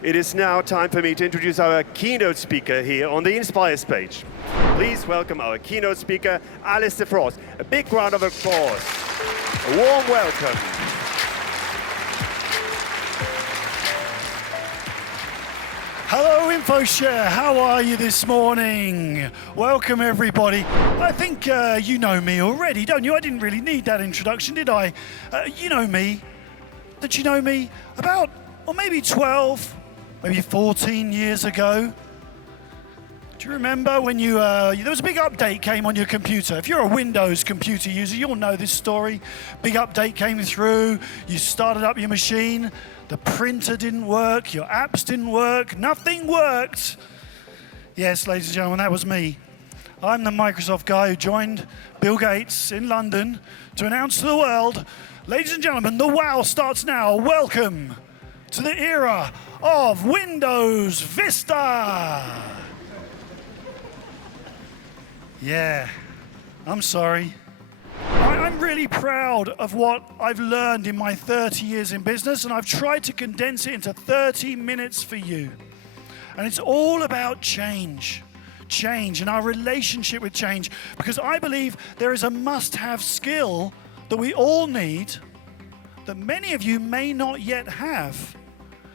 It is now time for me to introduce our keynote speaker here on the Inspire stage. Please welcome our keynote speaker, Allister Frost. A big round of applause. A warm welcome. Hello InfoShare, how are you this morning? Welcome everybody. I think you know me already, don't you? I didn't really need that introduction, did I? You know me. Did you know me about, or maybe 12, maybe 14 years ago? Do you remember when there was a big update came on your computer? If you're a Windows computer user, you'll know this story. Big update came through, you started up your machine, the printer didn't work, your apps didn't work, nothing worked. Yes, ladies and gentlemen, that was me. I'm the Microsoft guy who joined Bill Gates in London to announce to the world, ladies and gentlemen, the wow starts now. Welcome to the era of Windows Vista. Yeah, I'm sorry. I'm really proud of what I've learned in my 30 years in business, and I've tried to condense it into 30 minutes for you. And it's all about change and our relationship with change, because I believe there is a must-have skill that we all need that many of you may not yet have,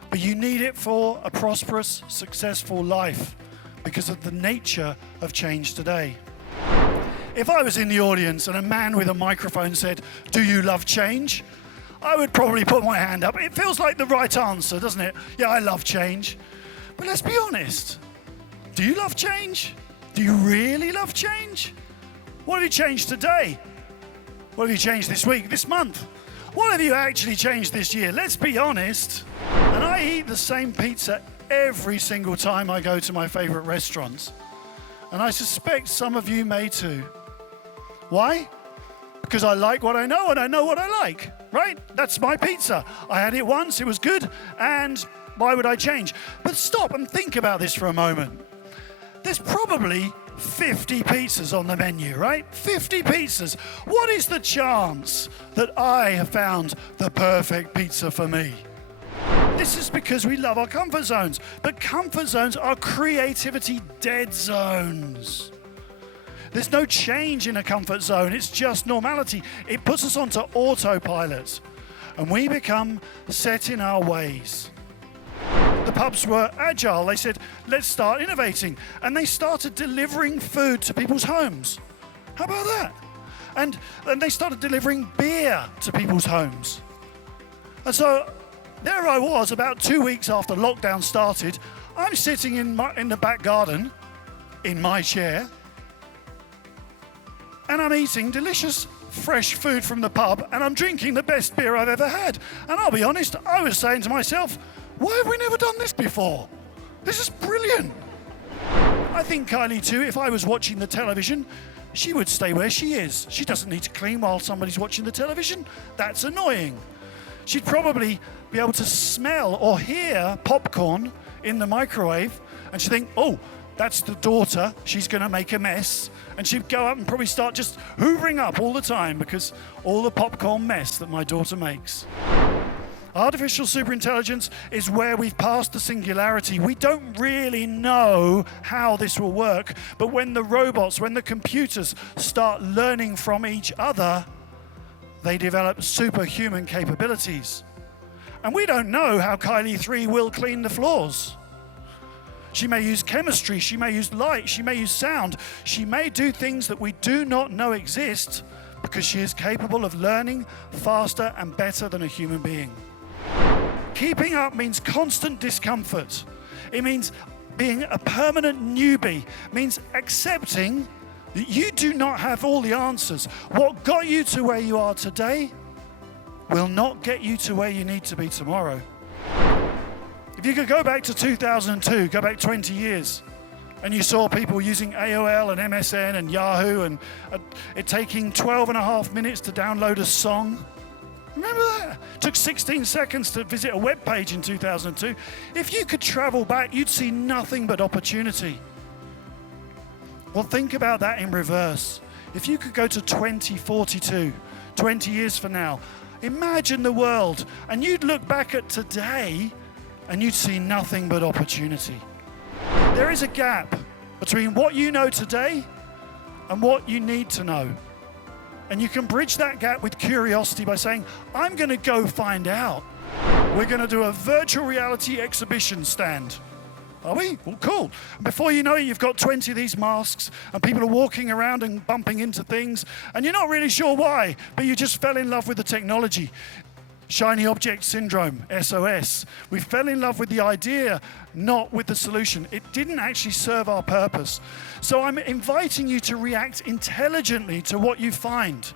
but you need it for a prosperous, successful life because of the nature of change today. If I was in the audience and a man with a microphone said, "Do you love change?" I would probably put my hand up. It feels like the right answer, doesn't it? Yeah, I love change. But let's be honest. Do you love change? Do you really love change? What have you changed today? What have you changed this week, this month? What have you actually changed this year? Let's be honest. And I eat the same pizza every single time I go to my favorite restaurants. And I suspect some of you may too. Why? Because I like what I know and I know what I like, right? That's my pizza. I had it once, it was good, and why would I change? But stop and think about this for a moment. There's probably 50 pizzas on the menu, right? 50 pizzas. What is the chance that I have found the perfect pizza for me? This is because we love our comfort zones, but comfort zones are creativity dead zones. There's no change in a comfort zone, it's just normality. It puts us onto autopilot, and we become set in our ways. The pubs were agile. They said, let's start innovating. And they started delivering food to people's homes. How about that? And they started delivering beer to people's homes. And so there I was about 2 weeks after lockdown started. I'm sitting in the back garden in my chair, and I'm eating delicious fresh food from the pub, and I'm drinking the best beer I've ever had. And I'll be honest, I was saying to myself, why have we never done this before? This is brilliant. I think Kylie too, if I was watching the television, she would stay where she is. She doesn't need to clean while somebody's watching the television. That's annoying. She'd probably be able to smell or hear popcorn in the microwave, and she'd think, oh, that's the daughter, she's going to make a mess. And she'd go up and probably start just hoovering up all the time because all the popcorn mess that my daughter makes. Artificial superintelligence is where we've passed the singularity. We don't really know how this will work, but when the computers start learning from each other, they develop superhuman capabilities. And we don't know how Kylie 3 will clean the floors. She may use chemistry, she may use light, she may use sound. She may do things that we do not know exist because she is capable of learning faster and better than a human being. Keeping up means constant discomfort. It means being a permanent newbie. It means accepting that you do not have all the answers. What got you to where you are today will not get you to where you need to be tomorrow. If you could go back to 2002, go back 20 years, and you saw people using AOL and MSN and Yahoo and it taking 12 and a half minutes to download a song. Remember that? It took 16 seconds to visit a web page in 2002. If you could travel back, you'd see nothing but opportunity. Well, think about that in reverse. If you could go to 2042, 20 years from now, imagine the world, and you'd look back at today and you'd see nothing but opportunity. There is a gap between what you know today and what you need to know. And you can bridge that gap with curiosity by saying, I'm going to go find out. We're going to do a virtual reality exhibition stand. Are we? Well, cool. And before you know it, you've got 20 of these masks, and people are walking around and bumping into things, and you're not really sure why, but you just fell in love with the technology. Shiny object syndrome, SOS. We fell in love with the idea, not with the solution. It didn't actually serve our purpose. So I'm inviting you to react intelligently to what you find.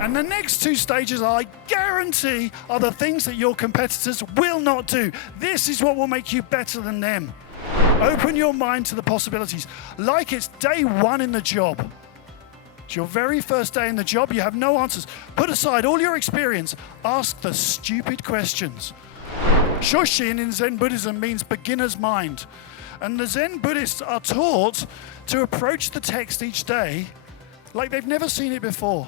And the next two stages, I guarantee, are the things that your competitors will not do. This is what will make you better than them. Open your mind to the possibilities, like it's day one in the job. It's your very first day in the job, you have no answers. Put aside all your experience, ask the stupid questions. Shoshin in Zen Buddhism means beginner's mind. And the Zen Buddhists are taught to approach the text each day like they've never seen it before.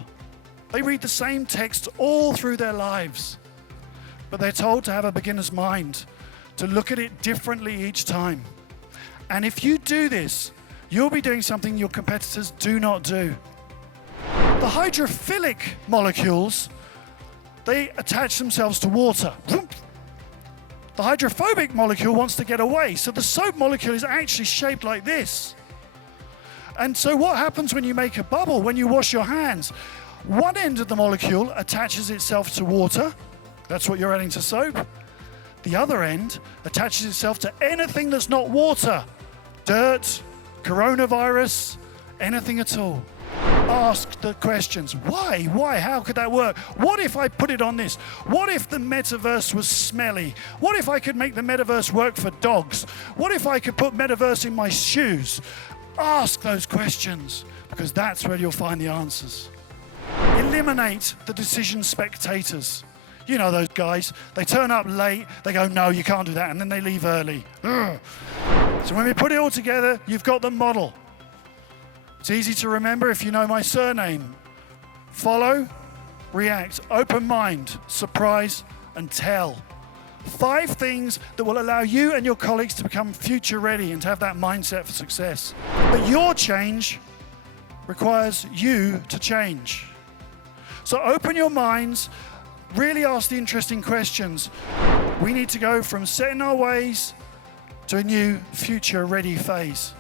They read the same text all through their lives. But they're told to have a beginner's mind, to look at it differently each time. And if you do this, you'll be doing something your competitors do not do. The hydrophilic molecules, they attach themselves to water. The hydrophobic molecule wants to get away, so the soap molecule is actually shaped like this. And so what happens when you make a bubble, when you wash your hands? One end of the molecule attaches itself to water. That's what you're adding to soap. The other end attaches itself to anything that's not water. Dirt, coronavirus, anything at all. Ask the questions. Why? Why? How could that work? What if I put it on this? What if the metaverse was smelly? What if I could make the metaverse work for dogs? What if I could put metaverse in my shoes? Ask those questions, because that's where you'll find the answers. Eliminate the decision spectators. You know those guys. They turn up late, they go, no, you can't do that, and then they leave early. Ugh. So when we put it all together, you've got the model. It's easy to remember if you know my surname. Follow, react, open mind, surprise, and tell. 5 things that will allow you and your colleagues to become future ready and to have that mindset for success. But your change requires you to change. So open your minds, really ask the interesting questions. We need to go from setting our ways to a new future ready phase.